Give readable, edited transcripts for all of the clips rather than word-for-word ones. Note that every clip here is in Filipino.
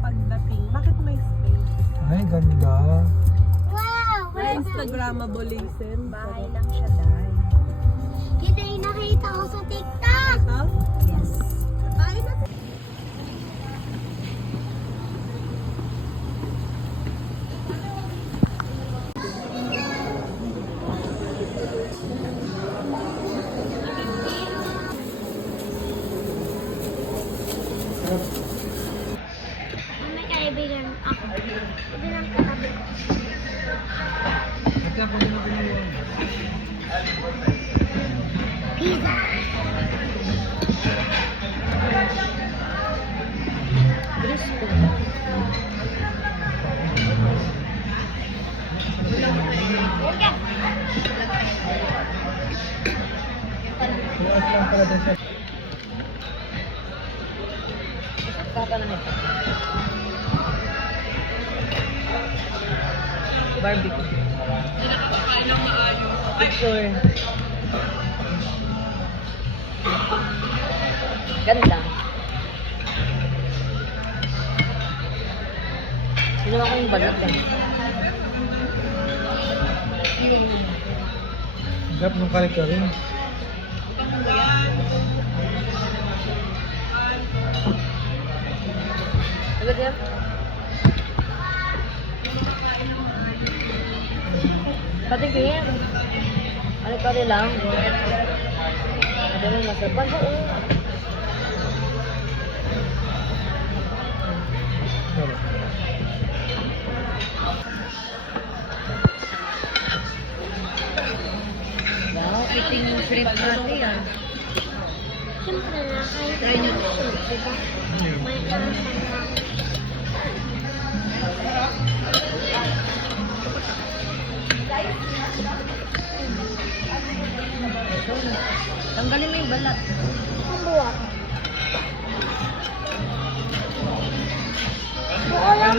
pagdating. Bakit may space? Ay, ganda. Wow! Na Instagrammable listen. Bahay lang siya, Day. Kita yung nakita ko sa TikTok. Ito? Yes. Kain na. May kaibigan ako. Ito lang katabi ko. Ate, ako din ako yun. Pizza. Okay. Bukas lang pala din siya. Barbecue. Picture. Ganda. Ginawa ko yung balat eh. Sarap ng kare-kare. Agad yan? Patigin. Ano ka rin lang? Ano mo masarap? Oo. Sarap. Wow, piting yung shrimp natin yan. Siyempre na, kahit diba? May lasa lang. Tanggalin mo yung balat. Ang buwa ko. Buo lang.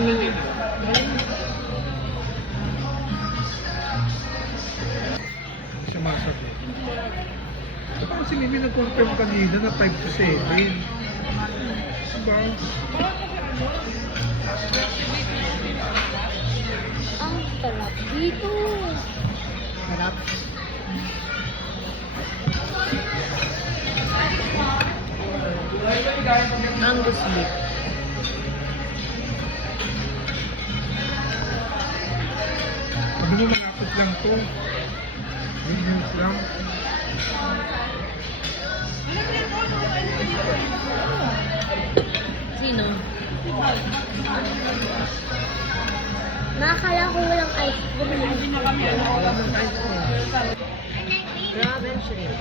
Sumasabi. Parang si Mimi nag-confirm kanina na 5 to 7. Diba? Ang sarap dito. Harap. Angus beef. Sabi mo malapit lang to. Minutes lang. Sino? Nakakala ko walang ice cream. Crab and shrimp.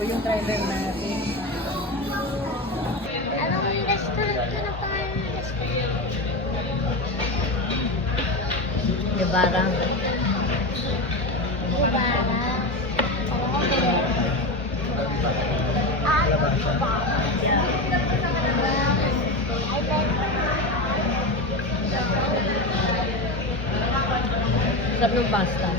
Yung driver natin. Anong restaurant ka na pangalan ng restaurant? Yabara. Kubara. Sarap ng pasta.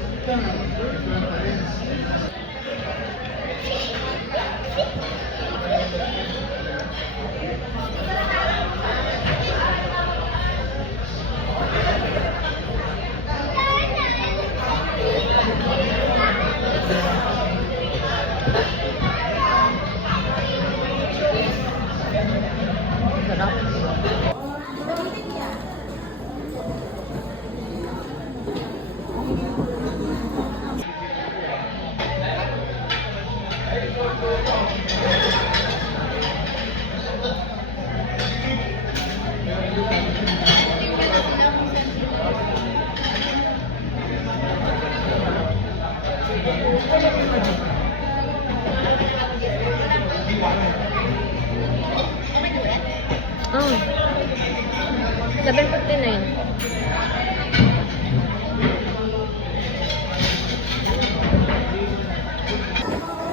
7.59.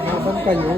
Laban kayo.